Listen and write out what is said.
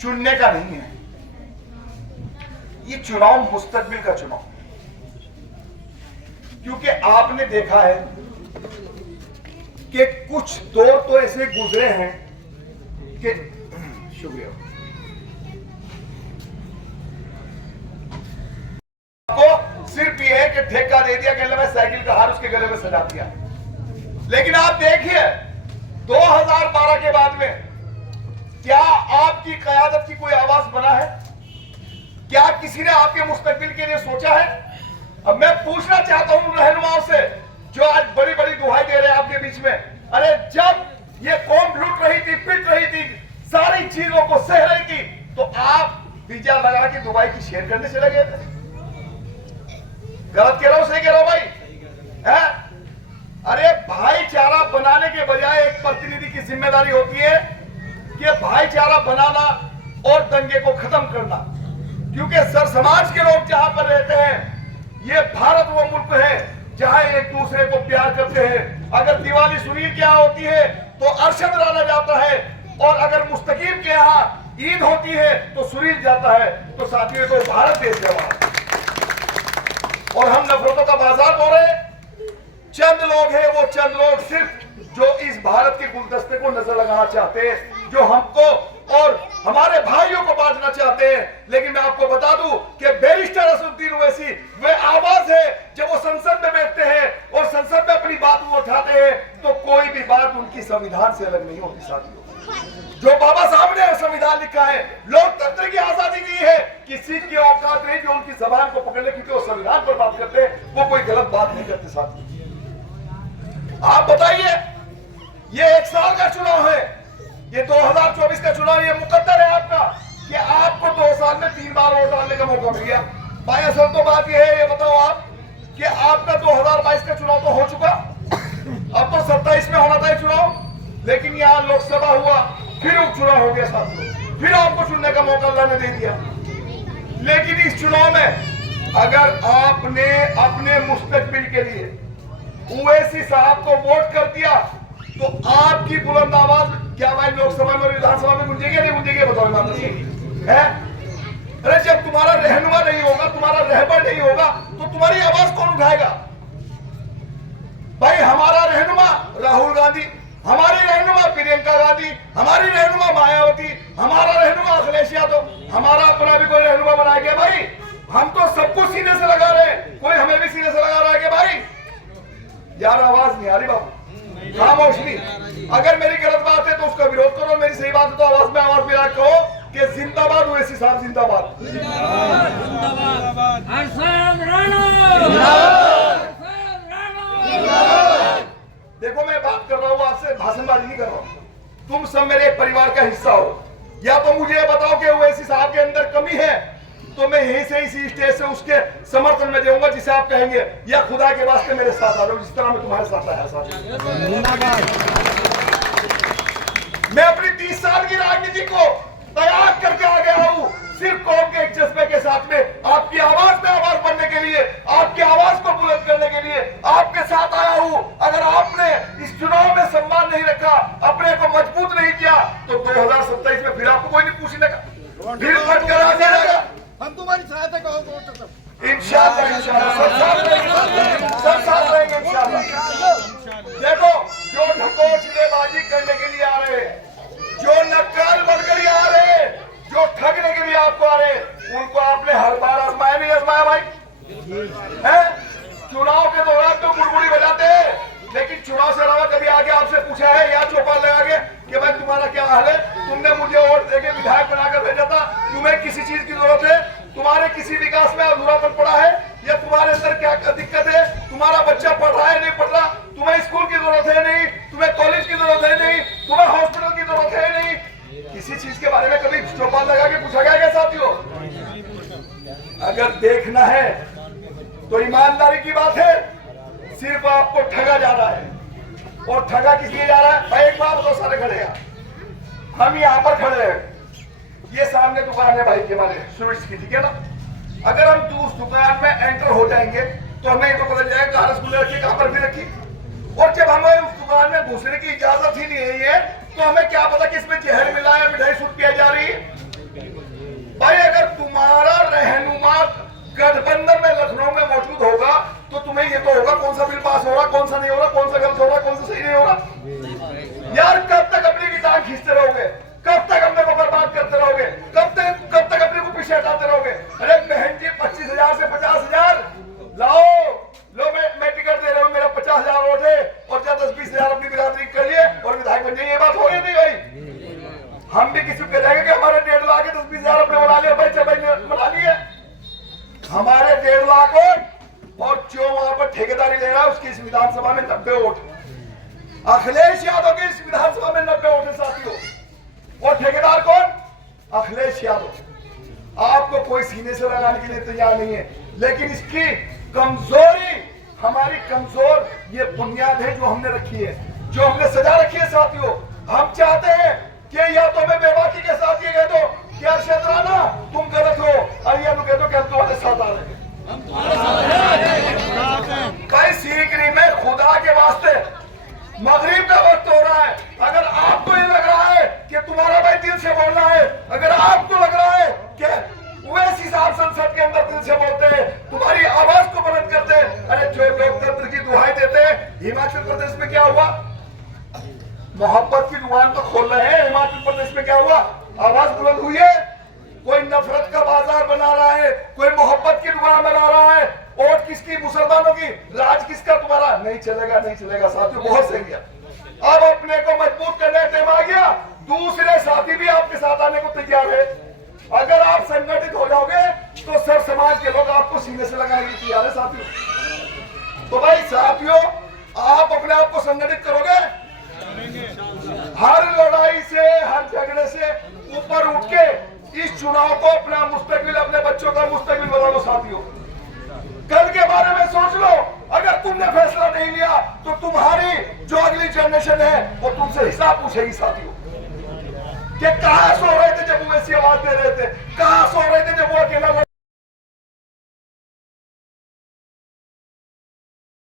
चुनने का नहीं है, ये चुनाव मुस्तकबिल का चुनाव। क्योंकि आपने देखा है कि कुछ दौर तो ऐसे गुजरे हैं कि शुक्रिया आपको, सिर्फ ये है कि ठेका दे दिया, गले में साइकिल का हार उसके गले में सजा दिया। लेकिन आप देखिए 2012 के बाद में क्या आपकी कयादत की कोई आवाज बना है? क्या किसी ने आपके मुस्तकबिल के लिए सोचा है? अब मैं पूछना चाहता हूं रहनुमाओं से जो आज बड़ी बड़ी दुहाई दे रहे हैं आपके बीच में, अरे जब ये कौम लूट रही थी, पिट रही थी, सारी चीजों को सह रही थी, तो आप वीजा लगा के दुबई की शेयर करने चले गए थे। गलत कह रहा हूं, सही कह रहा हूं भाई? है? अरे भाईचारा बनाने के बजाय एक प्रतिनिधि की जिम्मेदारी होती है कि भाईचारा बनाना और दंगे को खत्म करना। क्योंकि सर समाज के लोग जहां पर रहते हैं, ये भारत वो मुल्क है जहां एक दूसरे को प्यार करते हैं। अगर दिवाली सुनील के यहाँ होती है तो अरशद राना जाता है, और अगर मुस्तकीम के यहाँ ईद होती है तो सुनील जाता है। तो साथियों, तो भारत देश है वहां, और हम नफरतों का बाजार बोल रहे हैं। चंद लोग हैं, वो चंद लोग सिर्फ जो इस भारत के गुलदस्ते को नजर लगाना चाहते हैं, जो हमको और हमारे भाइयों को बांटना चाहते हैं। लेकिन मैं आपको बता दूं कि बैरिस्टर असदुद्दीन ओवैसी वे आवाज है जब वो संसद में बैठते हैं और संसद में अपनी बात वो उठाते हैं, तो कोई भी बात उनकी संविधान से अलग नहीं होती। साथियों, जो बाबा साहब ने संविधान लिखा है, लोकतंत्र की आजादी दी है, किसी की औकात नहीं जो उनकी जबान को पकड़ने, क्योंकि वो संविधान पर बात करते हैं, वो कोई गलत बात नहीं करते। साथियों, आप बताइए, ये 1 साल का चुनाव है, ये 2024 का चुनाव, ये मुकद्दर है आपका कि आपको 2 साल में 3 बार वोट डालने का मौका मिल गया। भाई असल तो बात ये है, ये बताओ आप कि आपका 2022 का चुनाव तो हो चुका, अब तो 27 में होना था ये चुनाव, लेकिन यहाँ लोकसभा हुआ, फिर उपचुनाव हो गया साथियों, फिर आपको चुनने का मौका अल्लाह ने दे दिया। लेकिन इस चुनाव में अगर आपने अपने मुस्तकबिल के लिए ओवैसी साहब को वोट कर दिया, तो आपकी बुलंद आवाज क्या भाई लोकसभा में और विधानसभा में गूंजेगी नहीं गूंजेगी? बताओ बात है। अरे जब तुम्हारा रहनुमा नहीं होगा, तुम्हारा रहबर नहीं होगा, तो तुम्हारी आवाज कौन उठाएगा? भाई हमारा रहनुमा राहुल गांधी, हमारी रहनुमा प्रियंका गांधी, हमारी रहनुमा मायावती, हमारा रहनुमा अखिलेश यादव, हमारा अपना भी कोई रहनुमा बनाया गया? भाई हम तो सबको सीने से लगा रहे हैं, कोई हमें भी सीने से लगा रहा है कि भाई यार आवाज नहीं आ रही बाबू, खामोश नहीं। अगर मेरी गलत बात है तो उसका विरोध करो, मेरी सही बात है तो आवाज में आवाज मिला कहो कि जिंदाबाद ओवैसी साहब, जिंदाबाद। देखो मैं बात कर रहा हूँ आपसे, भाषणबाजी नहीं कर रहा हूँ। तुम सब मेरे एक परिवार का हिस्सा हो। या तो मुझे बताओ कि ओवैसी साहब के अंदर कमी है, तो मैं यहीं से इसी स्टेज से उसके समर्थन में जाऊंगा जिसे आप कहेंगे, या खुदा के वास्ते मेरे साथ आ जाओ जिस तरह मैं तुम्हारे साथ आया। मैं अपनी 30 साल की राजनीति को त्याग करके आ गया हूं, सिर्फ कौम के एक जज्बे के साथ में, आपकी आवाज में आवाज बनने के लिए, आपकी आवाज को बुलंद करने के लिए आपके साथ आया हूं। अगर आपने इस चुनाव में सम्मान नहीं रखा, अपने को मजबूत नहीं किया, तो 2027 में फिर आपको कोई नहीं पूछने का, फिर मत करा जाएगा। हम तुम्हारी सहायता का इंशाअल्लाह, इंशाअल्लाह सब साथ रहेंगे इंशाअल्लाह। देखो जो ढकोसलेबाजी करने के लिए आ रहे हैं, जो नक्काल बनकर आ रहे हैं, जो ठगने के लिए आपको आ रहे हैं, उनको आपने हर बार आजमाया नहीं आजमाया भाई? है चुनाव के दौरान तो बुड़बुड़ी बजाते हैं, लेकिन चुनाव से अलावा कभी आगे आपसे पूछा है या चौपाल लगा के कि भाई तुम्हारा क्या हाल है, तुमने मुझे वोट देके विधायक बनाकर भेजा था, तुम्हें किसी चीज की जरूरत है, तुम्हारे किसी विकास में अधूरापन पड़ा है, या तुम्हारे अंदर क्या दिक्कत है, तुम्हारा बच्चा पढ़ रहा है नहीं पढ़ रहा, तुम्हें स्कूल की जरूरत है नहीं, तुम्हें कॉलेज की जरूरत है नहीं, तुम्हें हॉस्पिटल की जरूरत है नहीं, किसी चीज के बारे में कभी चौपाल लगा के पूछा गया क्या साथियों? अगर देखना है तो ईमानदारी की बात है, सिर्फ आपको ठगा जा रहा है। और ठगा किस लिए जा रहा है भाई? एक बात तो सारे खड़े हैं, हम यहाँ पर खड़े हैं, ये सामने दुकान है भाई के हमारे स्वीट्स की, ठीक है ना? अगर हम उस दुकान में एंटर हो जाएंगे तो हमें तो पता जाएगा कहाँ रसगुल्ले रखी, कहाँ पर भी रखी, और जब हमें उस दुकान में घुसने की इजाजत ही नहीं है, तो हमें क्या पता कि इसमें जहर मिला है, मिठाई शूट किया जा रही है? चुप कर जाएगा कि हमारे 1.5 लाख 10-20 हजार अपने बना लिए भाई, बना लिए। हमारे 1.5 लाख और जो वहां पर ठेकेदारी ले रहा है उसकी इस विधानसभा में 90 वोट, अखिलेश यादव की इस विधानसभा में 90 वोट है साथियों। और ठेकेदार कौन? अखिलेश यादव। आपको कोई सीने से लगाने के लिए तैयार नहीं है, लेकिन इसकी कमजोरी, हमारी कमजोर ये बुनियाद है जो हमने रखी है, जो हमने सजा रखी है साथियों। हम चाहते हैं कि या तो मैं बेबाकी के साथ ये कह दो कि अरशद राणा तुम गलत हो, और या तो कह दो कि हम तुम्हारे साथ आ रहे हैं। कई सीकरी में खुदा के वास्ते मगरिब का वक्त हो रहा है। अगर आपको ये लग रहा है कि तुम्हारा भाई दिल से बोलना है, अगर आपको लग रहा है कि वैसी साहब संसद के अंदर दिल से बोलते हैं, तुम्हारी आवाज को बुलंद करते हैं, अरे जो लोकतंत्र की दुहाई देते हैं, हिमाचल प्रदेश में क्या हुआ? मोहब्बत की दुकान तो खोल रहे हैं, हिमाचल प्रदेश में क्या हुआ? आवाज बुलंद हुई है। कोई नफरत का बाजार बना रहा है, कोई मोहब्बत की दुकान बना रहा है। वोट किसकी? मुसलमानों की। राज किसका? तुम्हारा। नहीं चलेगा, नहीं चलेगा साथियों, बहुत सही है। अब अपने को मजबूत करने का टाइम आ गया, दूसरे साथी भी आपके साथ आने को तैयार है। अगर आप संगठित हो जाओगे तो सब समाज के लोग आपको सीने से लगाने के लिए तैयार है साथियों। तो भाई साथियों, आप अपने आप को संगठित करोगे, हर लड़ाई से, हर झगड़े से ऊपर उठ के इस चुनाव को अपना मुस्तकबिल, अपने बच्चों का मुस्तकबिल बना लो साथियों। कल के बारे में सोच लो। अगर तुमने फैसला नहीं लिया तो तुम्हारी जो अगली जनरेशन है वो तुमसे हिसाब पूछेगी साथियों कि कहां सो रहे थे जब वैसी आवाज दे रहे थे,